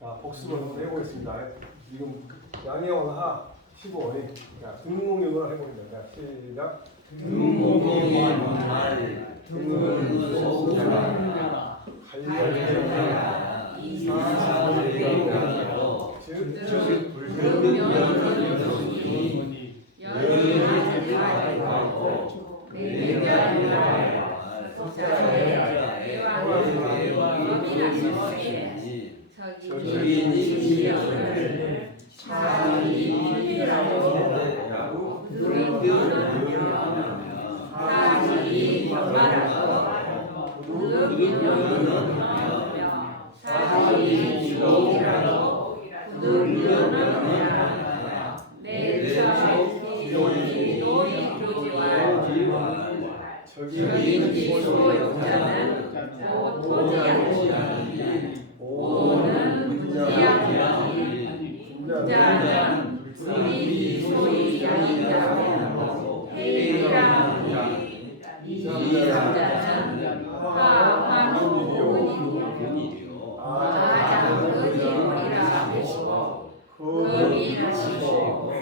자, 복습을 한번 해보겠습니다. 지금 양해원하 15회. 자, 등공역을 해보겠습니다. 시작. 등공용할 등은 소자라 갈려라 이사회경으로 즉 불변면허니 열하지 말고 내면하여 속자의 대왕이라시니 적인이 지역을 차이라고 누르면하며 사지 말라고 누르면하며 사지 지옥이라고 누르면하며 내처의 노이교지와 적인 소용자는 도지하니 오는 무지하니 자는 불이 소위 양이자고 해이라니 이자는 화환문이요 아장거지물이라 하시고 거미하시고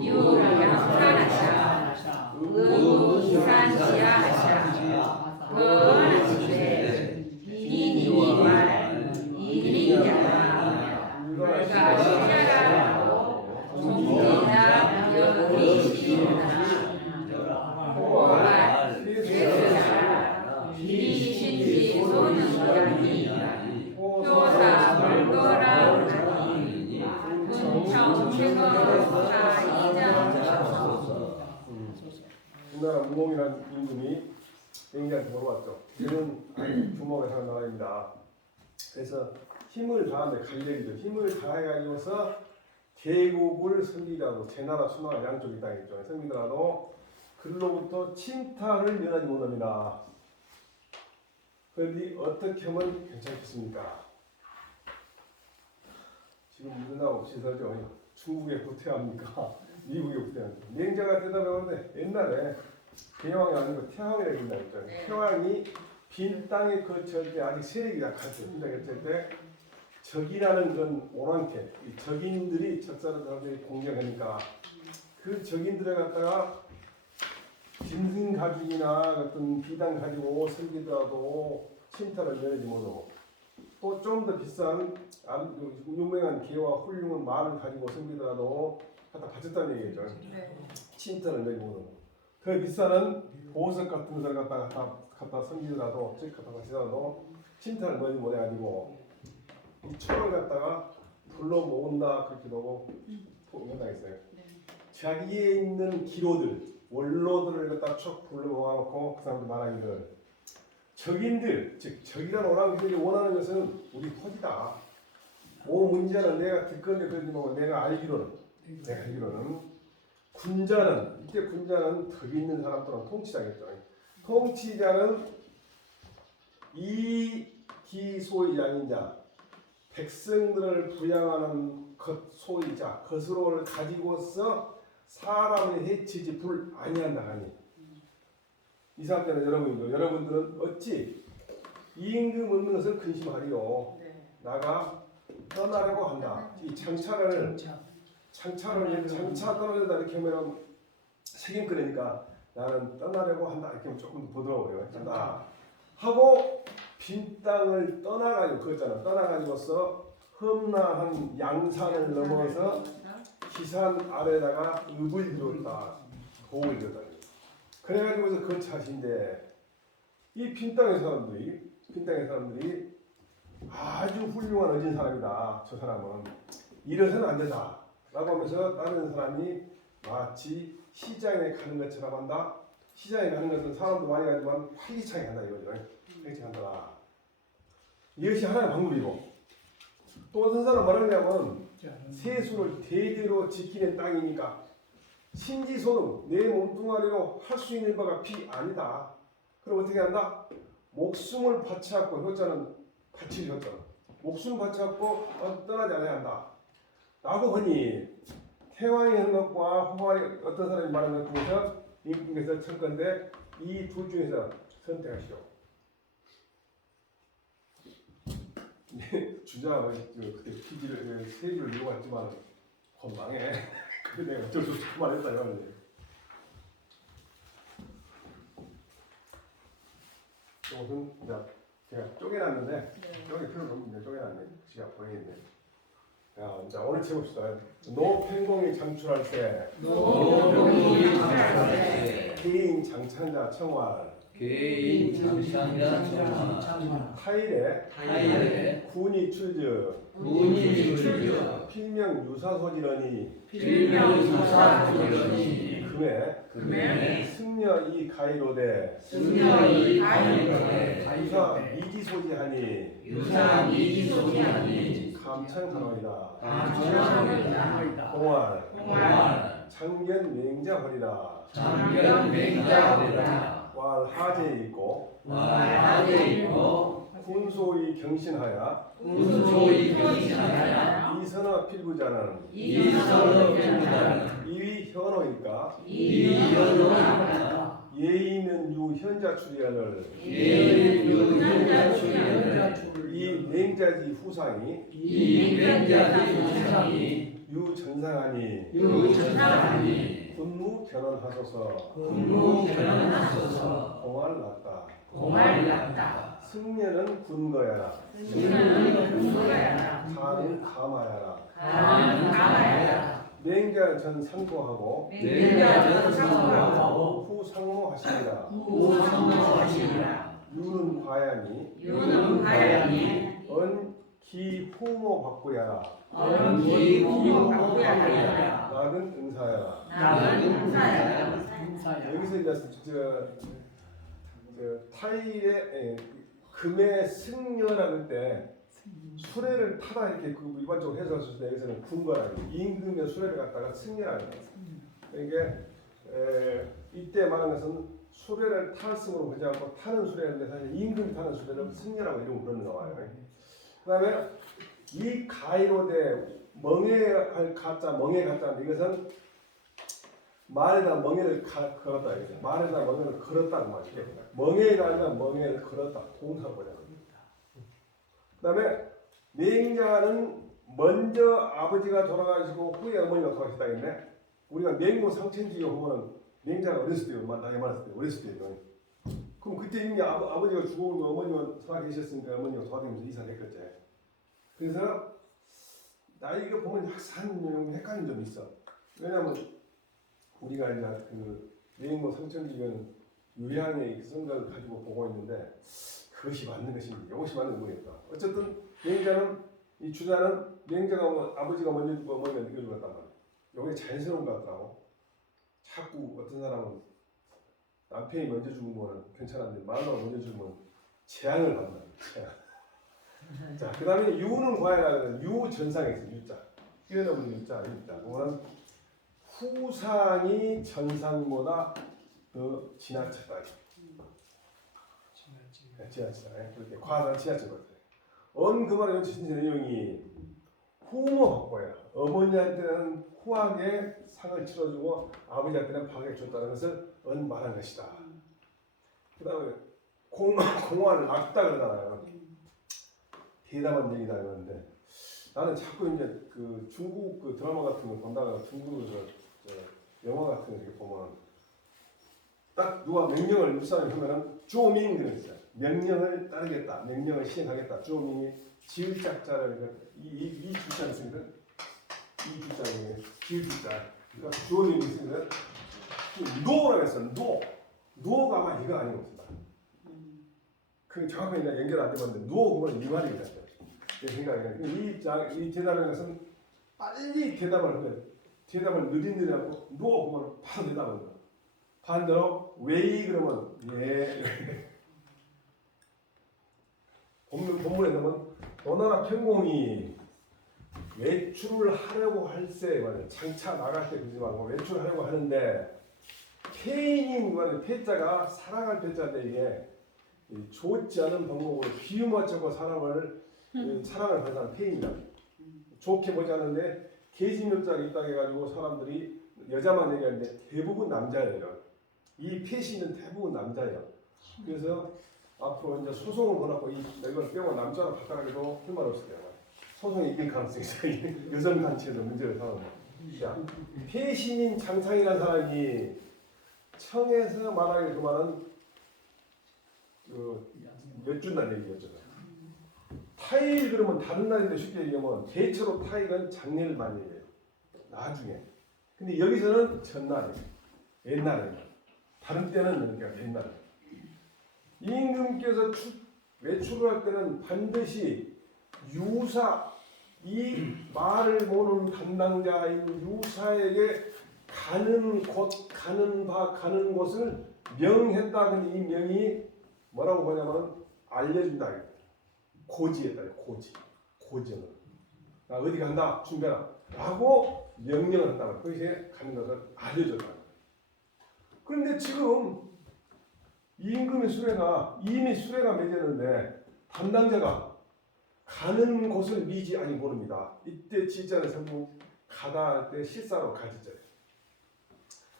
유양산하샤 의무산지하샤 거하시되 비니니와 이리냐라 물가 시자라고 종지나 여기시나 호알 세스라 비신지 소능자니 효사 물거라 하니 군청 최거사 이장하소서. 우리나라 무공이라는 임금이 맹자한테 물어봤죠. 얘는 주먹에 사는 나라입니다. 그래서 힘을 다하는데 갈려이죠. 힘을 다해가지고서 대국을 섬기더라도 제 나라 수나라 양쪽이 땅이죠. 섬기더라도 그로부터 침탈을 면하지 못합니다. 그런데 어떻게 하면 괜찮겠습니까? 지금 우리나라 없이서죠. 중국에 구태합니까? 미국에 구태합니까? 맹자가 대답해보는데 옛날에 대왕이 아니고 태왕이라고 했잖아요. 태왕이 빈 땅에 거칠 때 아직 세력이 약했죠. 빈 땅에 거칠 때 적이라는 그런 오랑캐, 이 적인들이 적사람들이 공격하니까 그 적인들을 갖다가 짐승 가죽이나 어떤 비단 가지고 섬기더라도 침탈을 면하지 못하고 또 좀 더 비싼 유명한 개와 훌륭한 말을 가지고 섬기더라도 갖다 바쳤다는 얘기죠. 침탈을 면하지 못하고 그 비싼 보석 같은 것을 갖다 섬기더라도 즉 갖다 바치더라도 침탈을 면하지 못해가지고 이 초를 갖다가 불러 모은다 그렇게 하고 포옹당했어요. 자기에 있는 기로들 원로들을 갖다 쭉 불러 모아놓고 그 사람들 말하기를 적인들 즉 적이라는 오랑캐들이 원하는 것은 우리 토지다. 오 문제는 내가 듣건데 그러지 말고 내가 알기로는 군자는 이때 군자는 덕 있는 사람들은 통치자겠죠. 통치자는 이기소의 양인자 백성들을 부양하는 것 소이자 것으로 가지고서 사람을 해치지 불 아니한다 하니 이 사람들은 여러분이죠. 여러분들은 어찌 임금 없는 것을 근심하리요. 나가 떠나려고 한다. 이 장차 떠나려다 이렇게 하면 책임거리니까 나는 떠나려고 한다. 이렇게 하면 조금 더 부드러워요. 한다 하고 빈 땅을 떠나가지고 그랬잖아. 떠나가지고서 험난한 양산을 넘어서 기산 아래다가 읍을 이뤘다. 고을 이뤘다. 그래가지고서 그 차신데 이 빈 땅의 사람들이 아주 훌륭한 어진 사람이다. 저 사람은 이래서는 안 된다. 라고 하면서 다른 사람이 마치 시장에 가는 것처럼 한다. 시장에 가는 것은 사람도 많이 가지만 활기차게 간다 이거죠. 활기차게 간다. 이것이 하나의 방법이고 또 어떤 사람 말하냐면 세수를 대대로 지키는 땅이니까 신지소는 내 몸뚱아리로 할 수 있는 바가 비 아니다. 그럼 어떻게 한다? 목숨을 바쳐갖고 효자는 바칠 효자 목숨 바쳐갖고 떠나지 않아야 한다. 라고 하니 태왕이 하는 것과 호왕이 어떤 사람이 말하는 것 중에서 임금께서 칠 건데 이 둘 중에서 선택하시오. 주자가 그때 피지를 세기를 이용했지만 건망해. 근데 내가 어쩔 수 없이 그만했다 이거는. 이것은 제가 쪼개놨는데 쪼개 필요는 없는데 쪼개놨네. 시가 보이는데. 자 오늘 해봅시다. 노팽공이 장출할 때 개인 장창자 청활 개인 장창자 청활 타일에 군이 출저 군이 출저 필명 유사소지러니 금에 승려 이 가이로되 유사 이기소지하니 감창하노이다 공활 장견 맹자허리라 왈 하제에 있고 군소이 경신하야 이선어 필구자는 이위 현어이까 예의는 유 현자 출연을 이 맹자지 후상이 유 전상하니 군무 견언하소서 공활 났다 승려는 군거야라 사는 감하야라 맹자 전 상고하고 후 상모하시리라 유는 과야니 언기 후모 바꾸야라 낙은 응사야라 여기서 이제 타일의 금의 승려라는 때 수레를 타다 이렇게 일반적으로 해석했을 때 여기서는 군거라 임금의 수레를 갖다가 승려라는 거예요. 그러니까 이때 말하는 것은 수레를 탈승으로 보지 않고 타는 수레인데 사실 임금이 타는 수레를 승려라고 이름을 부르는 거예요. 그다음에 이 가이로대 멍에할 가짜 멍에 가짜인데 이것은 말에다 멍에를 걸었다 이거죠. 말에다 멍에를 걸었다는 말이에요. 멍에가 아니라 멍에를 걸었다. 동사버려. 그다음에 맹자는 먼저 아버지가 돌아가시고 후에 어머니가 돌아가셨다 했네. 우리가 맹모 상천지에 보면은 맹자가 어렸을 때요, 나이 많았을 때 어렸을 때요. 그럼 그때 이미 아버지가 죽어오고 어머니가 살아계셨으니까 어머니가 도와주면서 이사됐겠지. 그래서 나이가 보면 약간 헷갈린 점이 있어. 왜냐면 우리가 이제 그 맹모 상천지는 유양의 성격을 가지고 보고 있는데 그것이 맞는 것인지 이것이 맞는 모르겠다. 어쨌든 맹자는 이 주자는 맹자가 아버지가 먼저 죽고 어머니가 늦게 죽었단 말이야. 이게 자연스러운 것 같더라고. 자꾸 어떤 사람은 남편이 먼저 죽으면 괜찮은데 마누라가 먼저 죽으면 재앙을 받는다. 재앙. 자, 그 다음에 유는 과외라는 유 전상에 있어. 유자. 뛰어넘는 유자. 그거는 후상이 전상보다 더 지나쳤다. 지나치다. 그렇게 과하다 지나친 것 같아요. 그 말의 진짜 내용이 후모 확보야. 어머니한테는 후하게 상을 치러주고 아버지한테는 박에 줬다는 것을 말한 것이다. 그 다음에 공화를 낙다 그러잖아요. 대담한 얘기다 그러는데 나는 자꾸 이제 그 중국 그 드라마 같은 거 본다가 중국에서 영화 같은 거 이렇게 보면 딱 누가 명령을 묵상을 하면은 쪼밍 그런 거 있어요. 명령을 따르겠다, 명령을 시행하겠다. 쪼밍이 지을짝자를 이 주자를 쓰니까 이 주자에 지을자. 그러니까 쪼밍이 있으면 노라고 했어. 노가 아마 이거 아닌 것 같습니다. 그 정확하게 연결 안 되는데 노 보면 이 말이 같아요. 내 생각에 이 대답하는 것은 빨리 대답을 하면 대답을 느릿느릿하고 노 보면 바로 대답하는 거야. 반대로 웨이 그러면 예. 본문에 보면 너나라 평공이 외출을 하려고 할세 말이야. 장차 나갈 때 그러지 말고 외출을 하려고 하는데 페인이 말이야. 패자가 사랑할 패자인데 이게 좋지 않은 방법으로 비유 맞춰서 사랑을 받는 페인이다. 좋게 보지 않는데 계집력자가 있다 해가지고 사람들이 여자만 얘기하는데 대부분 남자예요. 이 패시는 대부분 남자예요. 그래서 앞으로 이제 소송을 걸었고 이걸 빼고 남자로 바꿔라기도 할 말 없을 거예요. 소송이 이길 가능성이 있어요. 여성 단체에서 문제를 삼는. 자, 폐신인 장창이라는 사람이 청에서 말하기 그만은 몇 준다는 얘기였죠. 타일 그러면 다른 날인데 쉽게 얘기하면 대체로 타일은 장례를 많이 얘기해요. 나중에. 근데 여기서는 전날에, 옛날에. 다른 때는 그러니까 옛날에. 임금께서 외출을 할 때는 반드시 유사, 이 말을 모는 담당자인 유사에게 가는 곳, 가는 바, 가는 곳을 명했다. 근데 이 명이 뭐라고 보냐면 알려준다. 고지했다. 고지는. 나 어디 간다. 준비해라. 라고 명령을 했다. 거기에 가는 것을 알려줬다. 그런데 지금 임금의 수레가 이미 수레가 맺었는데 담당자가 가는 곳을 미지 아니 모릅니다. 이때 지자는 전부 가다 할 때 실사로 가지자예요.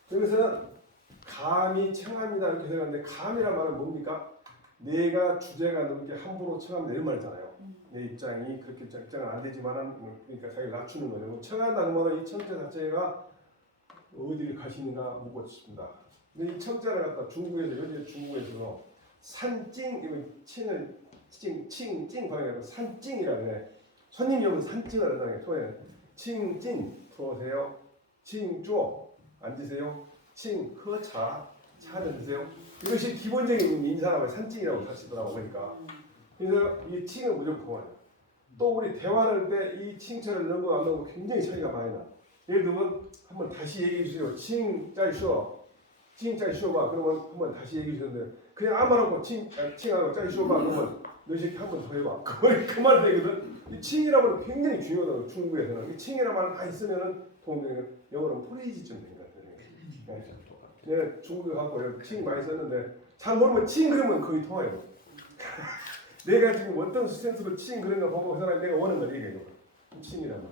그래서 감히 청합니다 이렇게 생각하는데 감이란 말은 뭡니까? 내가 주제가 넘게 함부로 청합니다 이런 말이잖아요. 내 입장이 그렇게 입장은 안 되지만은 그러니까 자기를 낮추는 거예요. 청한다는 말은 이 청자 자체가 어디를 가시는가 묻고 싶습니다. 근데 이 청자를 갖다 중국에서 요즘 중국에서 산찡 이거 칭을 칭 방향으로 산찡이라 그래. 손님이 오면 산찡을 하는 거예요. 칭찡 들어오세요. 칭쭈 앉으세요. 칭喝차 차를 드세요. 이것이 기본적인 인사라고 산찡이라고 하시더라고 보니까. 그래서 이 칭은 무조건 포함해요. 또 우리 대화를 할 때 이 칭처를 넣은 거 안 넣은 거 굉장히 차이가 많이 나. 예를 들면 한번 다시 얘기해 주세요. 칭 짜이 쉬어. 칭 짜이 쉬어봐. 그러면 한번 다시 얘기해 주셨는데 그냥 아무 말 없고 칭하고 짜이 쉬어봐. 그러면 너 이렇게 한번 더 해봐. 그말 되거든. 이 칭이라는 말 굉장히 중요하다고 중국에서는. 이 칭이라는 말을 다 있으면은 도움되는 영어로는 프레이즈쯤 된 것 같아요. 네, 중국에 가고 칭 많이 썼는데 잘 모르면 칭 그러면 거의 통해요. 내가 지금 어떤 스탠스로 칭 그런 거 보고 그 사람이 내가 원하는 걸 얘기해요. 칭이란 말.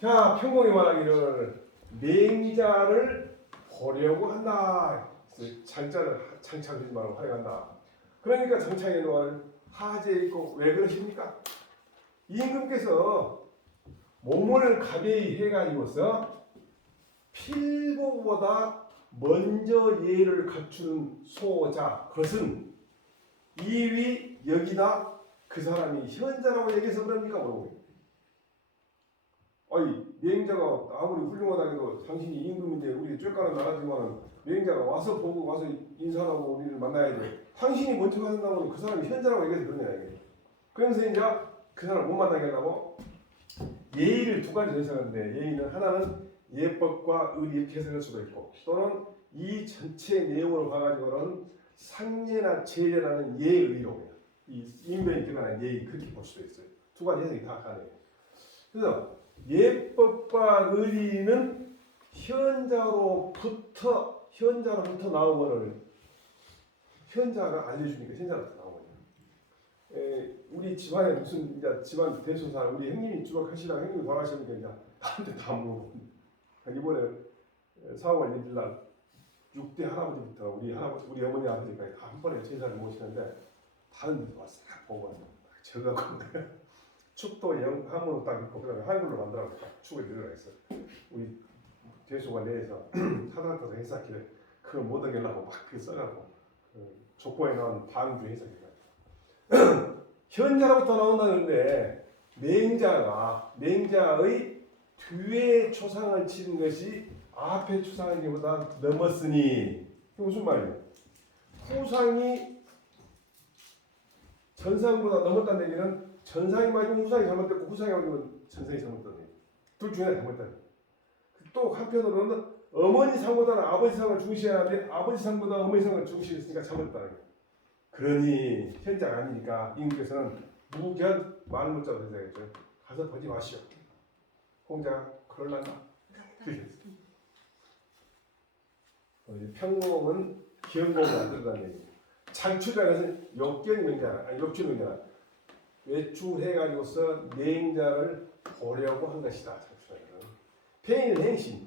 자, 평공이 말하기를 맹자를 보려고 한다. 장자를 장착하지 말고 활용한다. 그러니까 장창에 놓은 하재에 있고 왜 그러십니까? 임금께서 몸을 가벼이 해가지고서 필보보다 먼저 예를 갖추는 소자 그것은 이위 여기다 그 사람이 현자라고 얘기해서 그럽니까? 뭐라고? 아니 맹자가 아무리 훌륭하다고 당신이 임금인데 우리 쬐까는 나라지만 맹자가 와서 보고 와서 인사하고 우리를 만나야 돼. 당신이 먼저 가신다고 그 사람이 현자라고 얘기해서 그러냐 이게. 그러면서 이제 그 사람 못 만나게 하려고 예의를 두 가지 해석하는데 예의는 하나는 예법과 의리 이렇게 해석할 수도 있고 또는 이 전체 내용을 봐가지고는 상례나 제례라는 예의로 이 인변이 들어가는 예의 그렇게 볼 수도 있어요. 두 가지 해석이 다 가능해요. 그래서 예법과 의리는 현자로부터 나온 거를 현자가 알려주니까 현자로부터 나온 거예요. 우리 집안에 무슨 이제 집안 대소사 우리 형님이 주력하시다가 형님이 돌아가시니까 이제 나한테 다 물어보고 이번에 4월 1일 날 6대 할아버지부터 우리 어머니 아버지까지 다 한 번에 제사를 모시는데 다른 데서 와서 싹 보고 제가 축도 한문으로 딱 읽고 그다음에 한글로 만들어서 딱 축에 들어가 있어. 우리 대소가 내에서 사단터서 해석기를 그걸 못 얻으려고 막 그 써갖고 족보에 나온 방주 해석이가 현자로부터 나온다는데 맹자의 뒤에 초상을 치는 것이 앞에 초상하기보다 넘었으니 이게 무슨 말이에요? 후상이 전상보다 넘었다는 얘기는 전상이 맞으면 후상이 잘못됐고 후상이 맞으면 전상이 잘못됐다는 얘기. 둘 중에 잘못됐다는 얘기. 또 한편으로는 어머니 상보다는 아버지 상을 중시해야 하는데 아버지 상보다 어머니 상을 중시했으니까 잘못됐다는 거예요. 그러니 현자가 아니니까 임금께서는 무견 말못자로 해석했죠. 가서 보지 마시오. 홍자가 그럴란다. 평공은 기억공을 안 들다는 얘기예요. 장추자는 역견 명자, 아니 역주 명자. 외출해가지고서 맹자를 보려고 한 것이다. 장추자는.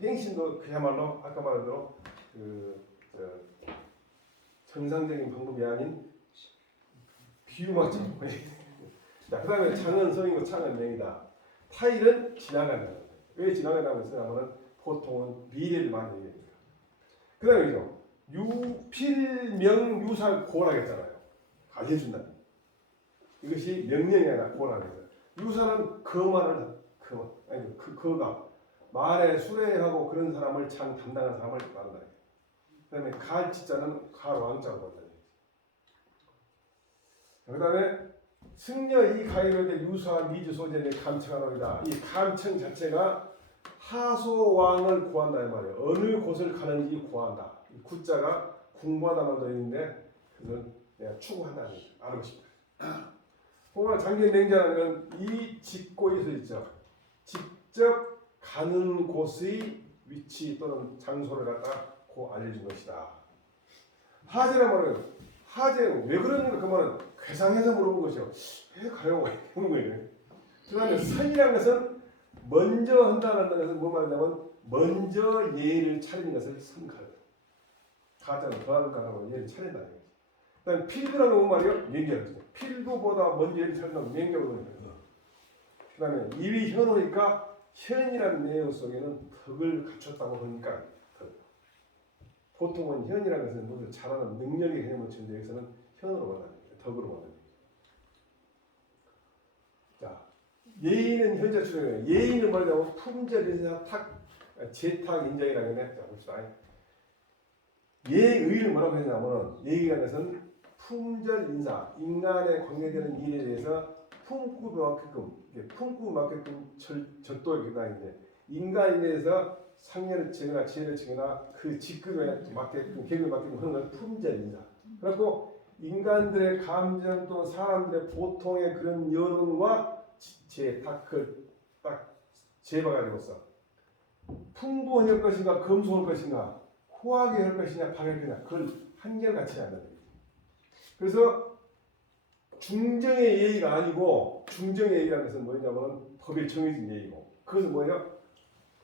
행신도 그야말로 아까 말한 대로 정상적인 방법이 아닌 비유마치. 자, 그 다음에 장은 성이고 창은 명이다. 타일은 지나간다. 왜 지나간다고 했냐면 보통은 미래를 많이 얘기합니다. 그 다음에 유필명유살 고라겠잖아요. 알려준다. 이것이 명령이 아니라 고라는 거예요. 유사는 그가 말에 수레하고 그런 사람을 참 담당한 사람을 말한다. 그 다음에 갈지자는 갈왕자고 한다. 그 다음에 승려 이 가이로의 유사 미주 소재의 감청하노이다. 이 감청 자체가 하소왕을 구한다 이 말이에요. 어느 곳을 가는지 구한다. 이 구자가 공부하다만 더 있는데 그것은 내가 추구한다는 거죠. 알고 싶다. 혹은 장기 맹자는 이 직고에서 있죠. 직접 가는 곳의 위치 또는 장소를 갖다 고 알려준 것이다. 하재란 말은 하재 왜 그러는가 그 말은 괴상해서 물어본 것이요. 왜 가요? 그런 거예요. 그다음에 선이라는 것은 먼저 한다는 것은 뭐 말이냐면 먼저 예의를 차리는 것을 선가요. 가자는 더하는 예의를 차린다는 거죠. 그다음 필두라는 건 말이요. 명제거든요. 필두보다 먼저 예의를 차린다는 명제거든요. 그다음에 이위 현호니까 현이라는 내용 속에는 덕을 갖췄다고 하니까 보통은 현이라는 것은 모두 잘하는 능력의 개념을 치는데 여기서는 현으로 말하는 거예요. 덕으로 말하는 거예요. 자, 예의는 현재 출연이에요. 예의는 뭐냐면 품절에서 재탁 인정이라는 게 자, 봅시다. 예의를 뭐라고 했냐면 예의라는 것은 품절 인사, 인간에 관계되는 일에 대해서 품고 맞게끔 절도에 기다리는데 인간에 대해서 상례를 지거나 지혜를 지거나 그 직급에 맞게끔 계급에 맞게끔 하는 건 품절 인사. 그리고 인간들의 감정 또는 사람들의 보통의 그런 여론과 딱 재봐가지고서 풍부한 할 것인가 검소할 것인가 호하게 할 것이냐 방할 것이냐 그걸 한결같이 한다는 거예요. 그래서 중정의 예의가 아니고 중정의 예의라는 것은 뭐냐면 법에 정해진 예의고 그것은 뭐냐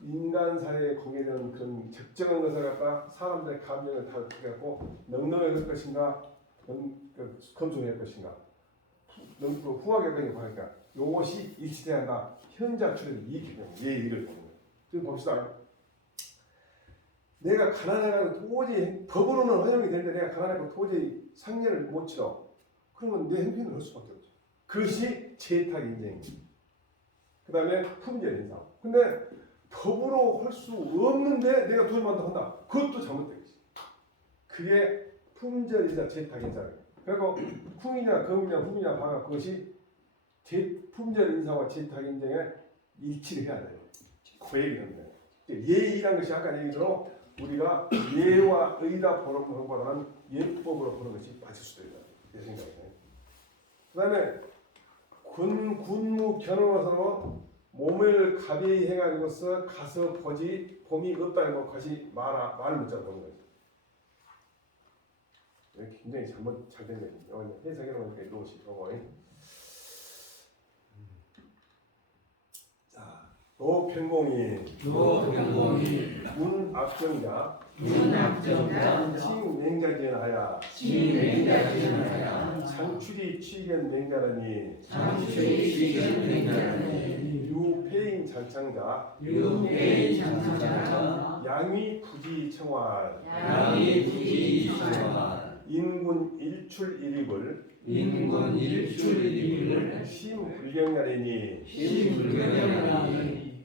인간 사회에 공개되는 그런 적정한 것을 갖다 사람들의 감정을 다 갖고 넉넉하게 할 것인가 검소하게 할 것인가 후하게 할 것인가 하니까 이것이 일치돼야 한다. 현자출의 이 개념 예의를 보는 거예요. 지금 봅시다. 내가 가난해가지고 도저히 법으로는 허용이 되는데 내가 가난해가지고 도저히 상례를 못 치러 그러면 내 행편을 할 수밖에 없죠. 그것이 재탁 인정입니다. 그 다음에 품절 인사. 근데 법으로 할 수 없는데 내가 돈을 한다. 그것도 잘못되겠지. 그게 품절이자 재탁 인사예요. 그리고 품이냐 금이냐 품이냐 바가 그것이 품절 인사와 재탁 인정에 일치를 해야 돼요. 그 얘기입니다. 예의라는 것이 아까 얘기대로 우리가 예와 의다 보는 것보다는 예법으로 보는 것이 맞을 수도 있다. 제 생각에. 그 다음에 군무 견우로서 몸을 가벼이 해가지고서 가서 보지 봄이 없다는 것까지 말을 묻자고 보는 거죠. 굉장히 잘 된 거예요. 해석해 놓으니까 이것이 저거. 자, 노평공이 문악정자 칭맹자지연하야 장출이 취견 맹자라니 유폐인 장창자 양위 부지 청활 인군 일출 일입을 심불경나리니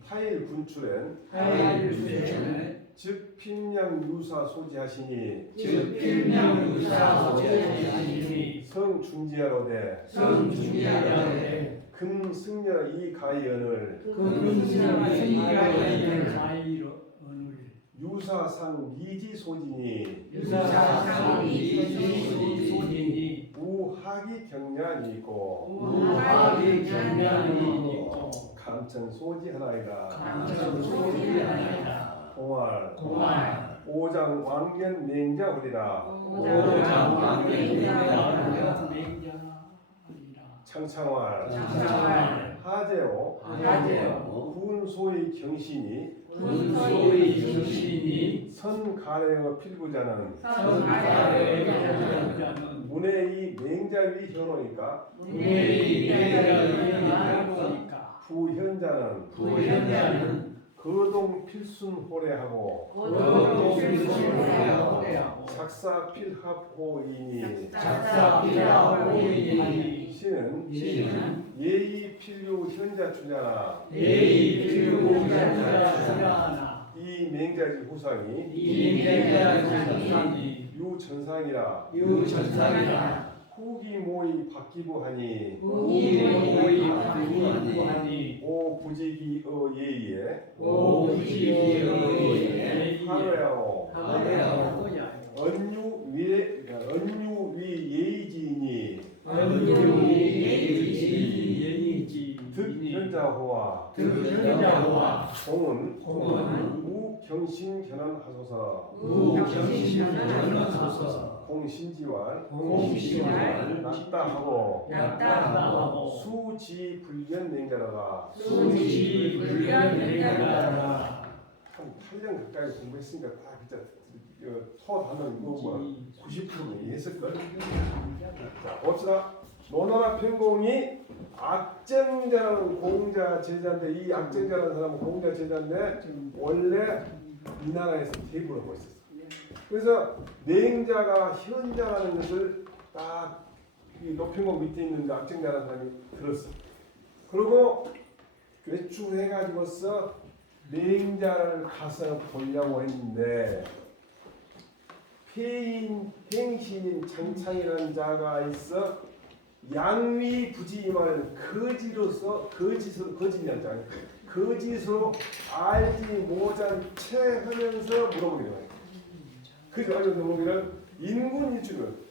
타일 군출엔 즉 필명 유사 소지하시니 성중지하로되 금승려 이 가이언을 유사상 미지 소진이 우하기 경련이 있고 감천 소지 하나이다. 공활 오장 왕년 맹자우리라. 창창활 하제오 하제오 군소의 경신이 군소의 정신이 선가래어 필부자는 선가래어 문해의 맹자위 현호니까 문해의 맹자위니까 부현자는 부현자는 거동 필순호래하고 거동 필순호래하고 작사필합호이니 작사필합호이니 시는 예의 필요 현자추자나 예의 필요 현자추자나 이 맹자지 후상이 이 맹자지 유천상이라 유천상이라 후기 모의 박기부하니 우기모의 박기부하니 오 부지기의 예의에 오지기의 하루야오 하루야오 언유위 예의지니 예의지 득현자호와 득현자호와 공은 공은 무경신 견언하소서 무경신견하소서 공신지왈 공신지왈 낙다하고 낙다하고 수지불견 냉자라가 수지불견냉자라가 한 8년 가까이 공부했으니까 다 진짜 토 단어 이거 뭐 90% 이해했을걸. 자 봅시다. 노나라 평공이 악정자라는 공자 제자인데 이 악정자라는 사람은 공자 제자인데 원래 이 나라에서 대부를 하고 있었어. 그래서 맹자가 현자라는 것을 딱 이 노평공 밑에 있는 악정자라는 사람이 들었어. 그리고 괴출해가지고서 맹자를 가서 보려고 했는데 폐인 행신인 장창이라는 자가 있어 양위부지임을 거짓으로 알지 못한 채 하면서 물어보게 돼요. 그 알지 물어보기를 인군일주는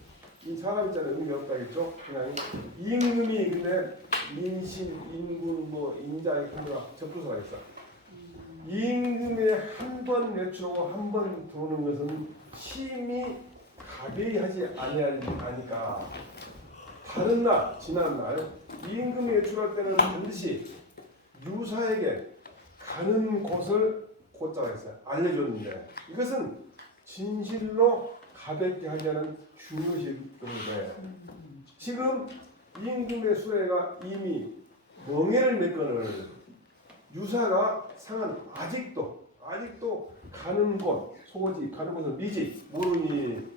이 사람 있잖아요. 의미 없다겠죠. 그냥 임금이 근데 민신, 인군, 뭐 인자 이렇게 접두사가 있어. 임금에 한 번 외출하고 한 번 들어오는 것은 심히 가벼이 하지 아니하니까 다른 날, 지난 날 임금이 외출할 때는 반드시 유사에게 가는 곳을 곧자가 있어요. 알려줬는데 이것은 진실로 가볍게 하자는 중요시인데 지금 임금의 수레가 이미 멍해를 메건을 유사가 상한 아직도 가는 곳 소고지 가는 곳은 미지 모르니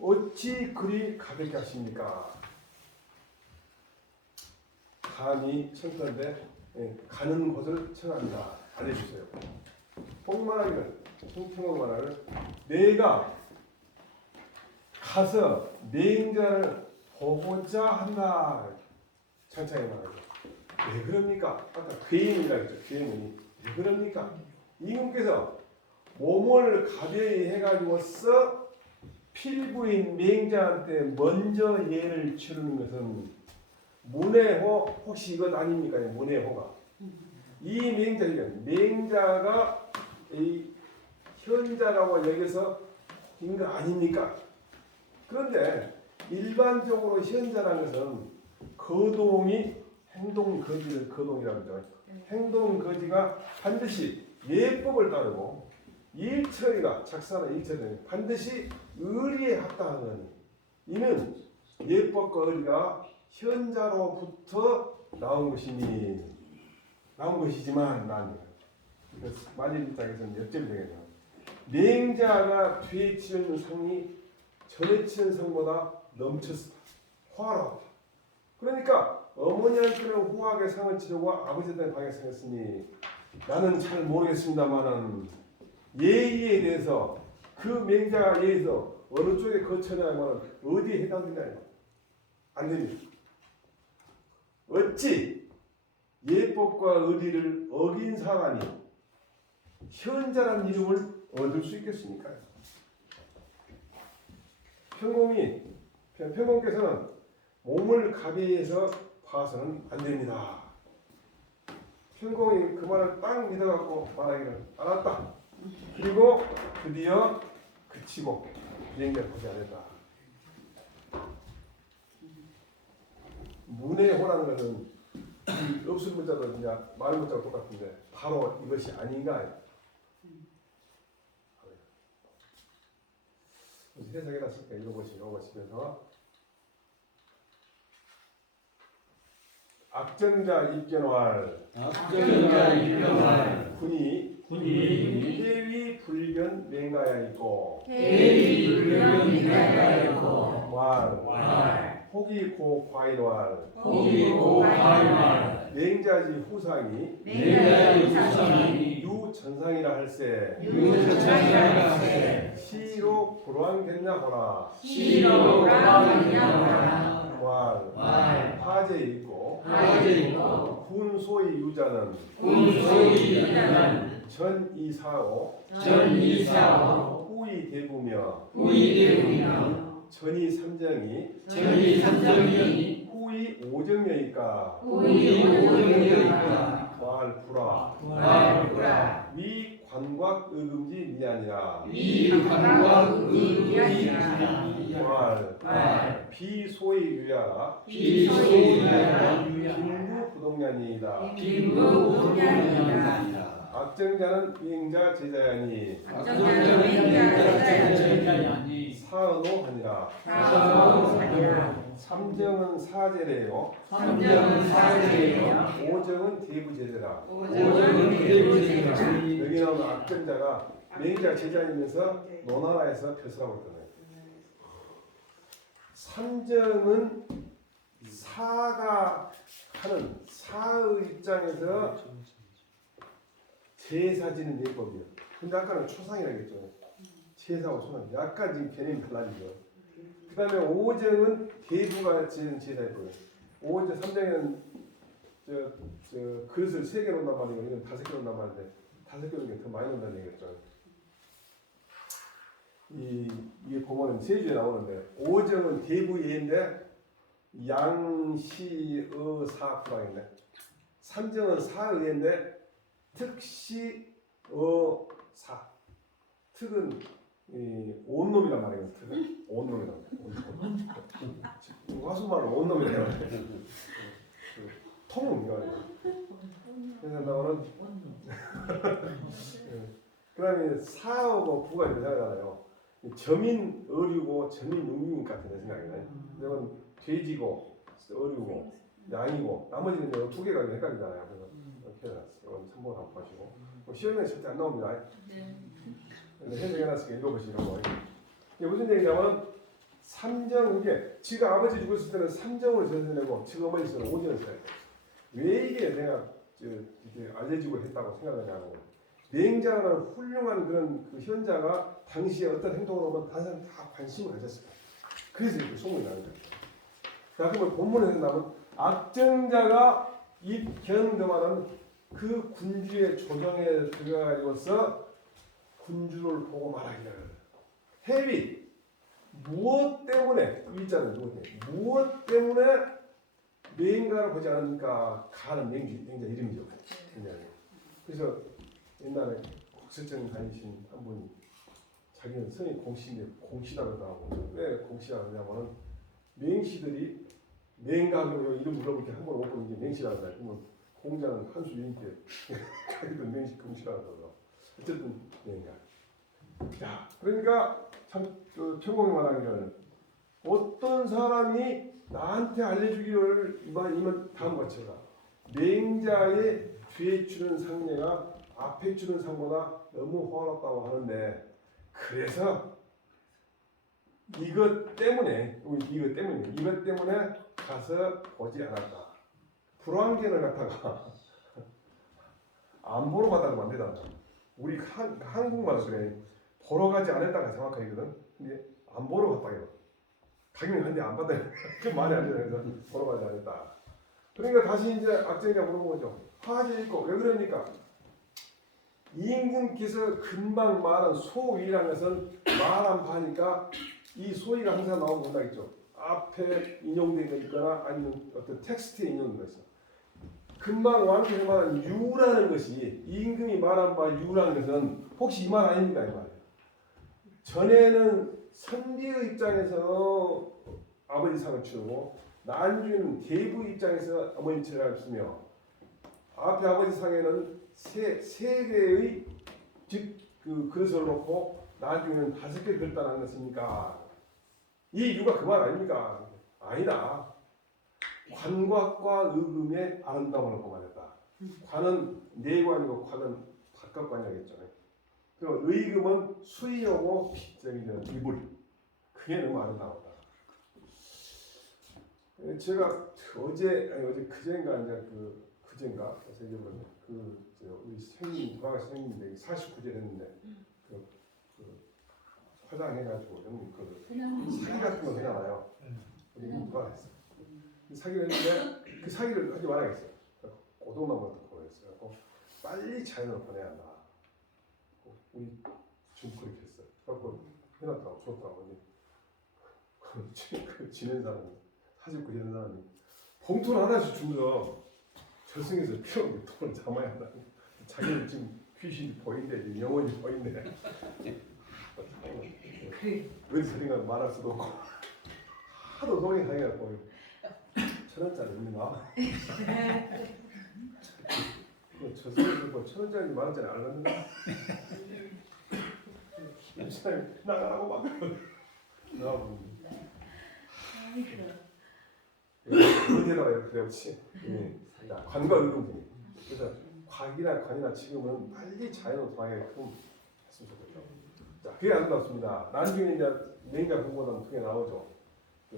어찌 그리 가볍게 하십니까? 감히 청컨대 가는 곳을 청합니다. 알려주세요. 복만하기를 청평을 내가 가서 맹자를 보고자 한다. 찬창이 말하죠. 왜 그럽니까? 아까 괴인이라고 했죠. 괴인이 왜 그럽니까? 임금께서 몸을 가벼이 해가지고서 필부인 맹자한테 먼저 예를 치르는 것은 문해호 혹시 이것 아닙니까? 문해호가 이 맹자가 이 현자라고 여기서 인 거 아닙니까? 그런데 일반적으로 현자라는 것은 거동이 행동 거지를 거동이라고 하죠. 행동 거지가 반드시 예법을 따르고 일처리가 작사나 일처리는 반드시 의리에 합당하는 이는 예법과 의리가 현자로부터 나온 것이지만 만일 입장에서는 역점이 되겠네요. 맹자가 뒤에 치는 상이 전에 치는 상보다 넘쳤다. 화라다. 그러니까 어머니한테는 후하게 상을 치르고 아버지한테는 강하게 상을 했으니 나는 잘 모르겠습니다만은 예의에 대해서 그 맹자가 예에서 어느 쪽에 거쳐냐면 어디에 해당되냐 안 됩니다. 어찌 예법과 의리를 어긴 사람이 현자라는 이름을 얻을 수 있겠습니까? 평공께서는 몸을 가벼이 해서 봐서는 안 됩니다. 평공이 그 말을 딱 믿어갖고 말하기를 알았다. 그리고 드디어 그치고 비행기를 타지 않았다. 문해호라는 것은 이 없을 문자도 이제 말 문자가 똑같은데 바로 이것이 아닌가. 해석해놨을까 읽어보시면서 악정자 입견활 악정자 입견할 군이 군이 해위 불견 맹가야 있고 해위 불변 맹가야 있고 왈 혹이 고 과일활 혹이 고 과일활 맹자지 후상이 내자의 우상이 유전상이라 할세 유전상이라 하세 시로 불황겠냐거나 시로 불황겠냐거나 왈 화제 있고 화제 있고 군소의 유자는 군소의 유자는 전이사오 전이사오 후이 대부며 후이대우며 전이 삼정이 전이 삼정이 후이 오정여이까 후이 오정여이까 왈 불화 말구라 위 관곽 의금지 미아니라 미관과 의미지나 왈 비소의 유야라 비소유야 빈부 부동량이다 빈부 부동량이다 악정자는 맹자 제자야니 악정자는 맹자 제자야니 사언호하니라 사언호하니라 삼정은 사제래요 삼정은 사제예요 오정은 대부제대라 오정은 대부제라 여기 나오는 악정자가 맹자 제자이면서 논하나에서 표수라고 했잖아요. 삼정은 사가 하는 사의 입장에서 제사 지는 예법이에요. 근데 아까는 초상이라고 했죠. 제사하고 초상. 약간 지금 개념이 달라지죠. 그 다음에 오정은 대부가 지는 제사예법이에요. 오정 삼정에는 저 그릇을 3개 놓는단 말이고 이건 5개 놓는단 말인데 5개 놓는 게 더 많이 놓는다는 얘기겠죠. 이게 보면은 3주에 나오는데 오정은 대부예인데 양시 어사구라겠네. 삼정은 사의인데 특시 어사. 특은 온놈이란 말이에요. 특은 온놈이란 말이에요. 화수말로 온놈이란 말이에요. 통이라고. 그래서 나오는 그다음에 사하고 부가 이렇게 생각하잖아요. 점인 어류고 점인 육류인 같은 생각이네. 그러면 돼지고 어류고 양이고 나머지는 2개가 헷갈리잖아요. 그래서 이렇게 해놨어요. 이건 3번 한번 보시고 시험에 절대 안 나옵니다. 해석해놨으니까 읽어보시는 거. 이게 무슨 얘기냐면 삼정 이게 지가 아버지 죽었을 때는 삼정으로 전해내고 지가 어머니 있으면 오정을 써야 돼. 왜 이게 내가 이렇게 알려지고 했다고 생각하냐고. 맹자라는 훌륭한 그런 그 현자가 당시에 어떤 행동을 하면 다른 사람 다 관심을 가졌어요. 그래서 이렇게 소문이 나는 거예요. 자, 그러면 본문에서 나온 악정자가 입견금하는 그 군주의 조정에 들어가고서 군주를 보고 말하기를 해비 무엇 때문에 일자는 무엇 때문에 맹가를 보지 않으니까 가는 맹자 이름이죠. 그래서 옛날에 국세청 다니신 한 분이 자기는 성이 공시인데 공시라고 하고 왜 공시라고 하냐면은 맹시들이 맹가로 이름 물어볼 때 한 번 오고 이제 맹시라고 하잖아요. 그러면 공자는 한수 유인께 자기도 맹시 공시라고 하더라고. 어쨌든 맹가. 야, 그러니까 참 천공이 말하기를 어떤 사람이 나한테 알려주기를 이만 다음과 같이 해라. 맹자의 뒤에 주는 상례가 앞에 주는 상보다 너무 호화롭다고 하는데 그래서 이것 때문에 가서 보지 않았다. 불황견을 갖다가 안 보러 가다가 안 되잖아. 우리 한국말로 그래. 보러 가지 않았다가 정확하거든. 근데 안 보러 갔다 해요. 가기는 한데 안 받아요. 그 말이 안 되잖아요. 그래서 보러 가지 않았다. 그러니까 다시 이제 악정이가 물어보는 거죠. 화제 있고 왜 그러니까 임금께서 금방 말한 소위라는 것은 말한 바니까 이 소위가 항상 나오고 온다겠죠. 앞에 인용된 거 있거나 아니면 어떤 텍스트에 인용된 거 있어. 금방 왕께서 말한 유라는 것이 임금이 말한 바 유라는 것은 혹시 이 말 아닙니까 이 말이에요. 전에는 선비의 입장에서 아버지 상을 치르고 난주인은 대부 입장에서 어머니 제사를 줬으며 앞에 아버지 상에는 세 개의 그 그릇을 놓고 난주인은 5개 들다는 것입니까? 이 이유가 그 말 아닙니까? 아니다. 관곽과 의금의 아름다움을 보관했다. 관은 내관이고 관은 바깥관이겠죠. 그리고 의금은 수의하고 이불. 그게 너무 아름다웠다. 제가 어제 그젠가 우리 생님 돌아가신 생님인데 49제 됐는데 그 화장해가지고 형님 사기 같은 거 하잖아요. 우리 돌아갔어요. 사기를 했는데 그 사기를 하지 말아야겠어요. 고동나무 같은 거 보냈어요. 빨리 자연으로 보내야 한다. 우리 지금 그렇게 했어요. 그래서 해놨다고 줬다고. 그 지낸 사람이 49 되는 사람이 봉투를 하나씩 주면서 결승에서 필요 없는 돈을 잡아야 한다. 자기는 지금 귀신이 보인대, 지금 영혼이 보인대. 어디서 생각 말할 수도 없고 하도 돈이 상해갖고 1,000원짜리 있나? 저 사람들 뭐 1,000원짜리 10,000원짜리 안 하는가? 이 사람이 나가라고 막 나가고 어디다가 이렇게 없지? 관과 의금이. 그래서 관이나 지금은 빨리 자연으로 돌아가게끔 했으면 좋겠다. 자, 그게 아름답습니다. 나중에 이제 맹자 공부하면 그게 나오죠.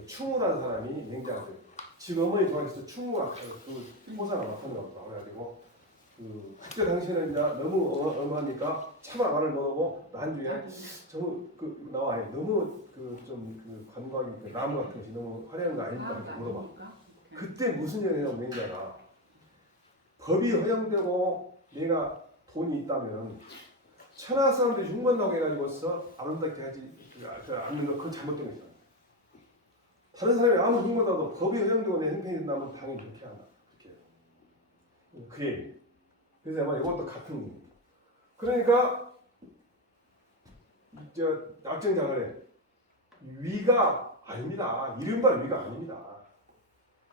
충우라는 사람이 맹자한테 지금 어머니 돌아가셔서 충우가 그 호사가 나타나고 그래가지고 그때 당시에는 이제 너무 엄하니까 차마 말을 못하고 나중에 너무 나와요. 너무 그 관광이 나무 같은 것이 너무 화려한 거 아닙니까? 이렇게 물어봐. 그때 무슨 얘기를 하냐고 맹자가 법이 허용되고 내가 돈이 있다면 천하 사람들이 흉건다고 해가지고서 아름답게 하지 않는 건 그건 잘못된 거죠. 다른 사람이 아무리 흉건다도 법이 허용되고 내 형편이 된다면 당연히 그렇게 한다. 그렇게 그 얘기. 그래서 아마 이것도 같은 거예요. 그러니까 낙정장을 해. 위가 아닙니다. 이른바 위가 아닙니다.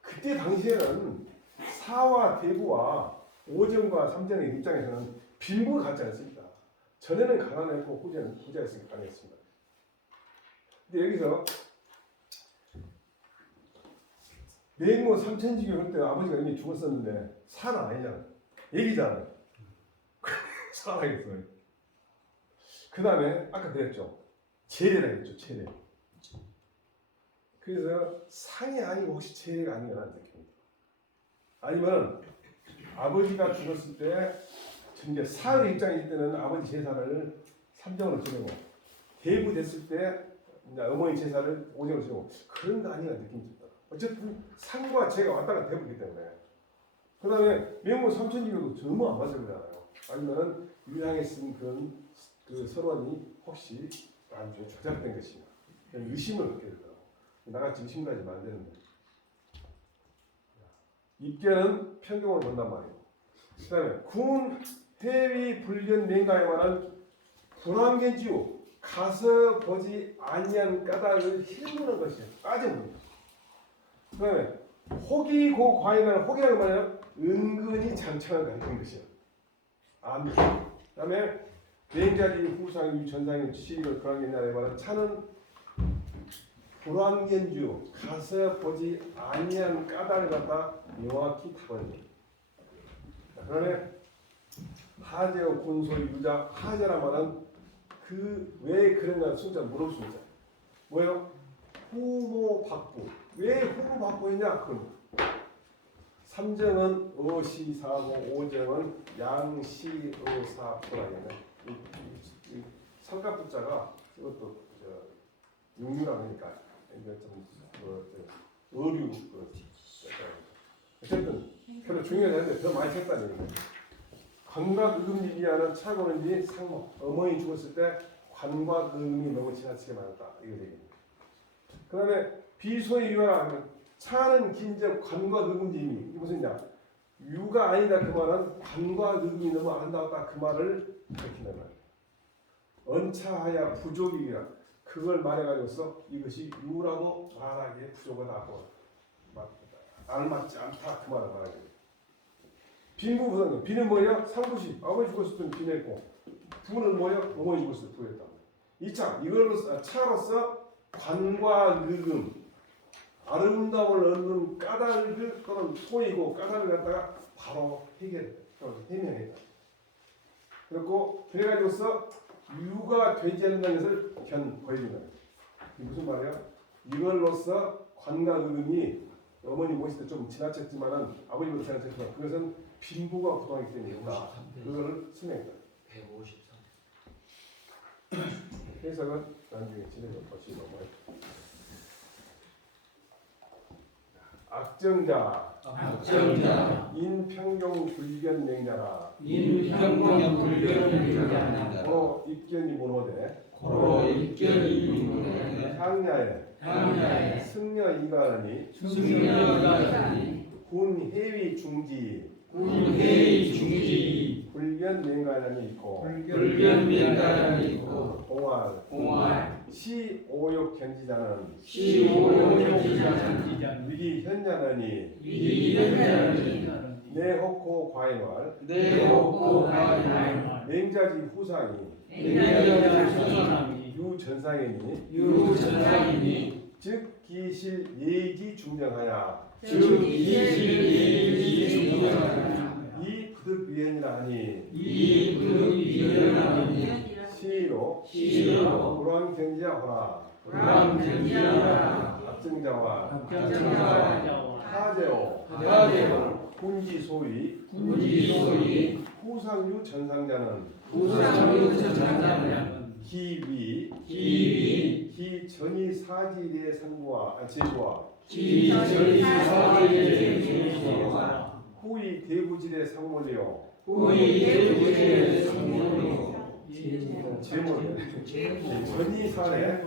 그때 당시에는 사와 대부와 오정과 삼정의 입장에서는 빈부가 같지 않습니다. 전에는 가난했고 후자는 부자였으니까 가난했습니다. 근데 여기서 맹모 삼천지교 할 때 아버지가 이미 죽었었는데 사는 아니잖아. 얘기잖아. 살아야겠어요. 그 다음에 아까 그랬죠. 제례라 했죠. 제례. 그래서 상이 아니고 혹시 제례가 아니냐는 느낌입니다. 아니면 아버지가 죽었을 때 이제 사의 입장일 때는 아버지 제사를 3정으로 지내고 대부 됐을 때 이제 어머니 제사를 5정으로 지내고 그런 거 아니냐는 느낌이 듭니다. 어쨌든 상과 제가 왔다 갔다 해보기 때문에 그 다음에 명무 삼천지교도 너무 안 맞을 거잖아요. 아니면 유향에 쓴 그런 그 서론이 혹시 나중에 조작된 것이냐 의심을 갖게 되더라고. 나같이 의심까지는 안 되는데 입계는 편경을 본단 말이에요. 그 다음에 군 해위 불견 맹가에 관한 불황견지우 가서 보지 아니한 까닭을 힐무는 것이에요. 빠져봅니다. 그 다음에 혹이고 과인은 혹이라고 말하면 은근히 장창을 가리키는 것이에요. 그 다음에 맹자리 후상이 전상이 시를 불황견나라에 관한 차는 불황견주 가서 보지 아니한 까닭을 갖다 명확히 타버립니다. 그 다음에 하제와 군소 유자 하제라 말은 그 왜 그런가 순자 물을 수 있잖아요. 뭐예요? 후모 박부. 왜 후모 박부했냐? 그건 삼정은 어시사고 오정은 양시어사포라는 이 삼각부자가 이것도 육류라 하니까 이게 좀 어류 어쨌든 별로 중요하지 않은데 더 많이 쳤다는 얘기예요. 관과 의금이 하는 차고는지 상모 어머니 죽었을 때 관과 의금이 너무 지나치게 많았다 이거 얘기입니다. 그 다음에 비소의 유화라 하면 차는 긴적 관과 의금지임이 이게 무슨 냐 유가 아니다 그 말은 관과 의금이 너무 아름다웠다 그 말을 가리킨단 말이에요. 언차하야 부족이라 그걸 말해가지고서 이것이 유라고 말하기에 부족하다고 알맞지 않다 그 말을 말하는 거예요. 빈부부상님. 빈은 뭐예요? 상부시. 아버지 죽었을 때 빈했고, 부는 뭐예요? 어머니 죽었을 때 부했다. 2차 이걸로 차로서 관과 늑음, 아름다움을 얻는 까닭을 또는 소이고 까닭을 갖다가 바로 해결해. 해명했다. 그리고 그래가지고서 유가 되지 않는 것을 보여준다. 이게 무슨 말이야? 이걸로써 관과 늑음이 어머니 모실 때 좀 지나쳤지만은 아버지보다 지나쳤지만 그것은 빈부가 부동하기 때문에 있다. 그거를 설명했다. 153. 해석은 나중에 진행해 보시기 넘어요. 악정자, 인평경 불견맹자라. 인평경 불견맹자라. 고로 입견이 모노되 고로 입견이 모노되 향야에 승려 이가라니 승려가니 군 해위 중지 군회의 중지 불견맹가란이 있고 불견맹가란이 있고 공활 시오욕 견지자는 시오욕견지자는 위기 현냐나니 위기현자니 내혹고 과인활 내혹고 과인활 맹자지 후상이 맹자지 유전상이니 유전상이니 즉 기실 예기 중정하야 즉 이실예기 중정하야 이 부득위원이라 하니 이 부득위원하니 시로 불황경지하라 불황경지하라 압정자와 압정자와 타제오 하대오 군지소위 군지소위 후상유 전상자는 후상유전상자는 기위 기전이 사질의 상부와 제부와 기전이 사회의 제부와 후이 대부질의 상모리요 후이 대부의 상모로 제모네 전이 사례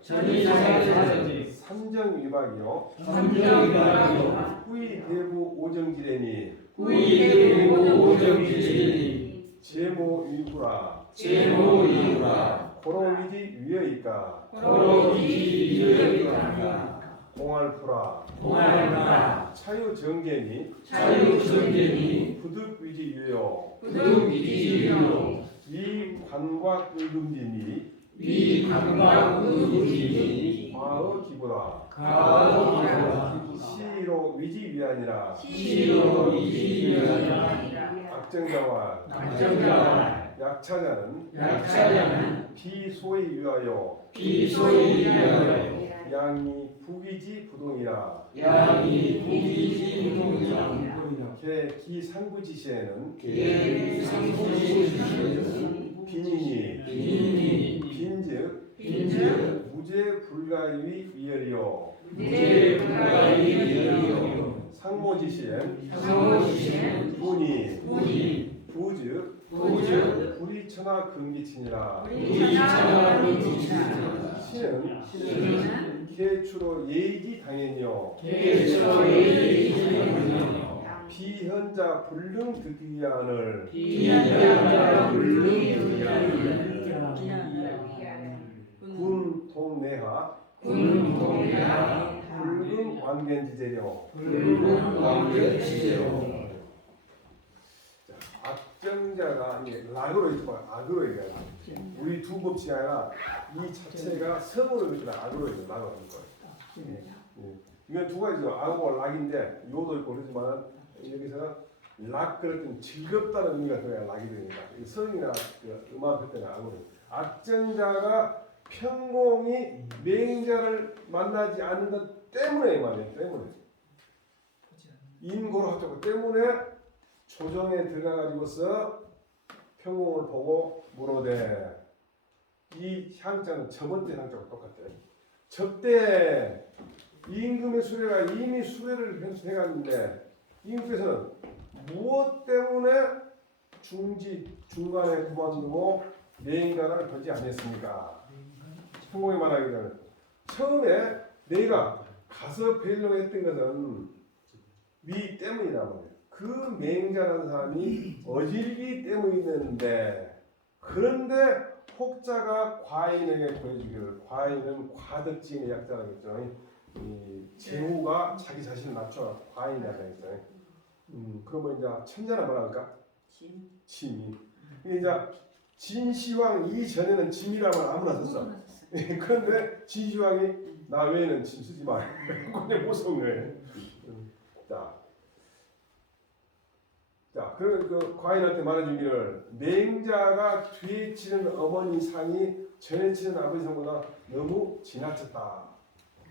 전이사례 삼정 위박이요 삼정이라요 후이 대부 오정지레니 후이 대부 오정지니 제모 위구라 제모이라 고로위지 위여이까 고로위지 유여이라 공알푸라 공알라 차유정계니 자유전쟁이 부득위지 유여 부득위지요 위관과 의금진이 위관광의지니 마의 기부라 가오기라 시로 위지 위아니라 시로 위지니라 악정자와 낙정자와 약차자는 약차자는 비소위 위하여 비소이하여 양이 북이지 부동이라 양이 부기지 무동이라 개 기상부지시에는 계상부지시는 빈인이 빈이 빈즉 빈즉 무죄 불가위 위열이요 무죄불가의 위협이요 상모지시엔 상호지시는 분이 군이 부즉 부즉 불이천하 금기친이라 우리천하를 지키는 신은 개추로 예기 당연요 계처의 지키는 비현자 불능 듣기 위한을 비현자 불능이야는 군 동내하 군동야 불능 완견지제려 불군 왕견지제로 악정자가 이게 락으로 있지만 악으로 얘기하는 우리 두 법칙이 아니라 이 자체가 성으로 있지만 악으로 얘기하는 락으로 하는 거예요. 이건 두 가지죠. 악하고 락인데 요도 있고 그러지만 여기서는 락 그럴 때는 즐겁다는 의미가 들어야 락이 되니까 성이나 그 음악 그때는 악으로 악정자가 평공이 맹자를 만나지 않는 것 때문에 말이에요. 때문에 인고로 합쳤고 때문에 조정에 들어가가지고서 평공을 보고 물어대 이 향자는 저번째 향자와 똑같아요. 저때 임금의 수레가 이미 수레를 해갔는데 임금께서는 무엇 때문에 중간에 그만두고 내인가를 하지 않았습니까? 평공에 말하기 전에 처음에 내가 가서 뵈려고 했던 것은 위 때문이란 말이에요. 그 맹자라는 사람이 어질기 때문이었는데 그런데 혹자가 과인에게 보여주기를. 과인은 과덕지인의 약자라고 했죠. 이 제후가 자기 자신을 낮춰 과인이라고 했어요. 그러면 이제 천자는 뭐라 할까? 짐이. 이제 진시황 이전에는 짐이라고 아무나 썼어. 그런데 진시황이 나 외에는 짐 쓰지 마. 그냥 못 쓴 거예요. 자, 그러면 그 과인한테 말해주기를 맹자가 뒤에 치는 어머니 상이 전에 치는 아버지 상보다 너무 지나쳤다.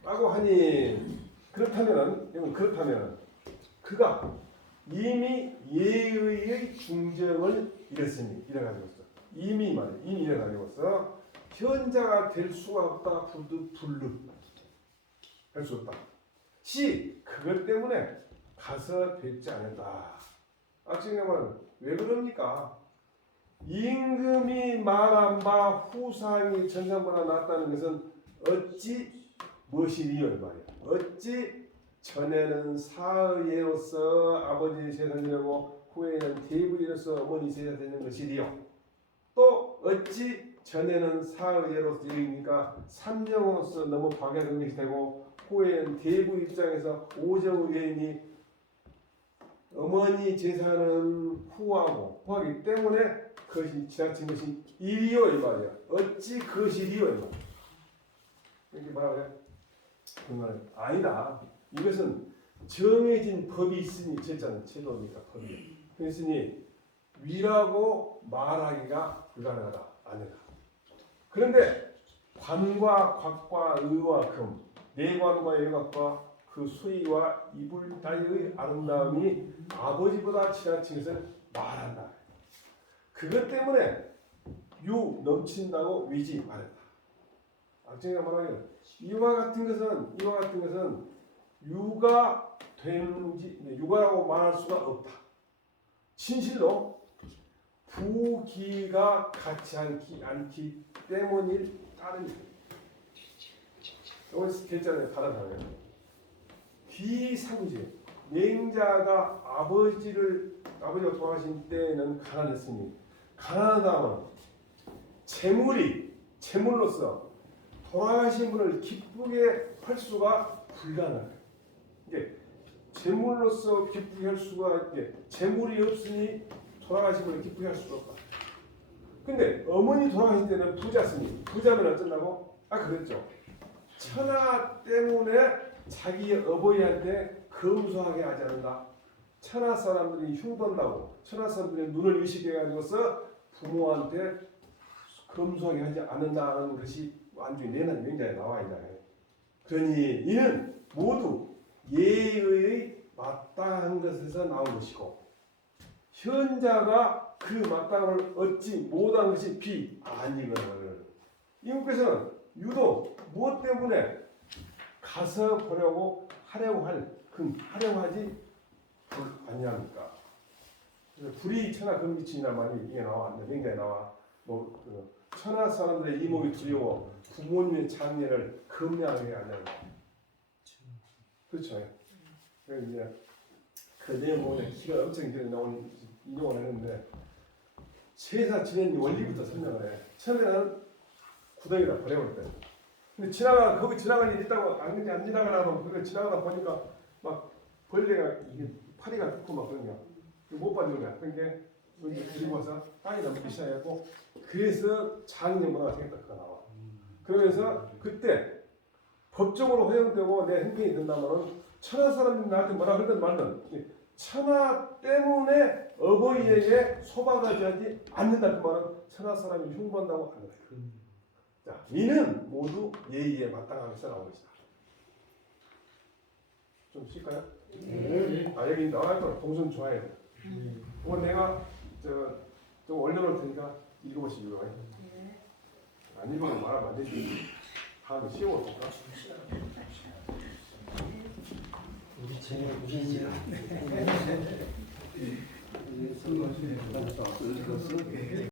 라고 하니 그렇다면 그가 이미 예의의 중정을 이랬으니 이래가지고 있어. 이미 이래가지고서 현자가 될 수가 없다. 불르 할 수 없다. 시 그것 때문에 가서 뵙지 않았다. 지금은 왜 그럽니까? 임금이 말한 바 후상이 전상보다 낫다는 것은 어찌 무엇이리요 말이야. 어찌 전에는 사의로서 아버지 세상이라고 후에는 대부이로서 어머니 세상이 되는 것이리요. 또 어찌 전에는 사의로서 여기니까 삼정으로서 너무 박약한 것이 되고 후에는 대부 입장에서 오정의인이 어머니 제사는 후하기 때문에 그것이 지나친 것이 이리요 이 말이야. 어찌 그것이리요 이 말이야. 이렇게 말하래. 그 말은 아니다. 이것은 정해진 법이 있으니 제자는 제도니까 법이. 그랬으니 위라고 말하기가 불가능하다. 아니다. 그런데 관과 곽과 의와 금, 내관과 예각과 그 수의와 이불 따위의 아름다움이 아버지보다 지나친 것을 말한다. 그것 때문에 유 넘친다고 위지 말했다. 악정이가 말하기를 이와 같은 것은 유가 되는지 유가라고 말할 수가 없다. 진실로 부기가 같지 않기 때문일 따름이다. 이건 개짜는 다른 단어예요. 비상제 맹자가 아버지가 돌아가신 때에는 가난했으니 가난하다면 재물로서 돌아가신 분을 기쁘게 할 수가 불가능해요. 이게 재물로서 기쁘게 할 수가 재물이 없으니 돌아가신 분을 기쁘게 할 수가 없다. 근데 어머니 돌아가신 때는 부자였으니 부자면 어쩐다고? 그랬죠. 천하 때문에 자기 어버이한테 검소하게 하지 않는다. 천하 사람들이 흉본다고 천하 사람들의 눈을 의식해가지고서 부모한테 검소하게 하지 않는다는 것이 완전히 내난 명자에 나와 있잖아요. 그러니 이는 모두 예의의 마땅한 것에서 나온 것이고 현자가 그 마땅함을 얻지 못한 것이 아니거늘. 이분께서는 유독 무엇 때문에 가서 보려고 하려고 하지 아니합니까? 불이 천하 금기치나 말이 이게 나와 명자에 나와. 천하 사람들의 이목이 두려워 부모님의 장례를 금양하게 하는. 그렇죠. 그래서 이제 그 내용 보면 기가 엄청 길게 나오는 인용을 했는데 세사 지낸 원리부터 설명을 해. 처음에는 구덩이다 버려버렸대. 근데 거기 지나갈 일이 있다고 안 지나가라고 그걸 지나가다 보니까 막 벌레가 이게 파리가 뜯고 막 그런 거야. 못 받는 거야. 그러니까 데리고 와서 땅에 남기 시작했고 그래서 장례문화가 생겼다 그거 나와. 그러면서 그때 법적으로 허용되고 내 행동이 된다면은 천하 사람들이 나한테 뭐라 그러든 말든 천하 때문에 어버이에게 소박하지 않는다 그 말은 천하 사람이 흉보한다고 하는 거예요. 자, 이는 모두 예의에 마땅하면서 나온 것이다. 좀 쉴까요? 네. 여기 나와 있거든. 동선 좋아해야 돼. 그건 내가 좀 올려놓을 테니까 읽어보시고요. 안 읽으면 말하면 안 되지. 다음에 시험을 볼까? 우리 쟤네 무슨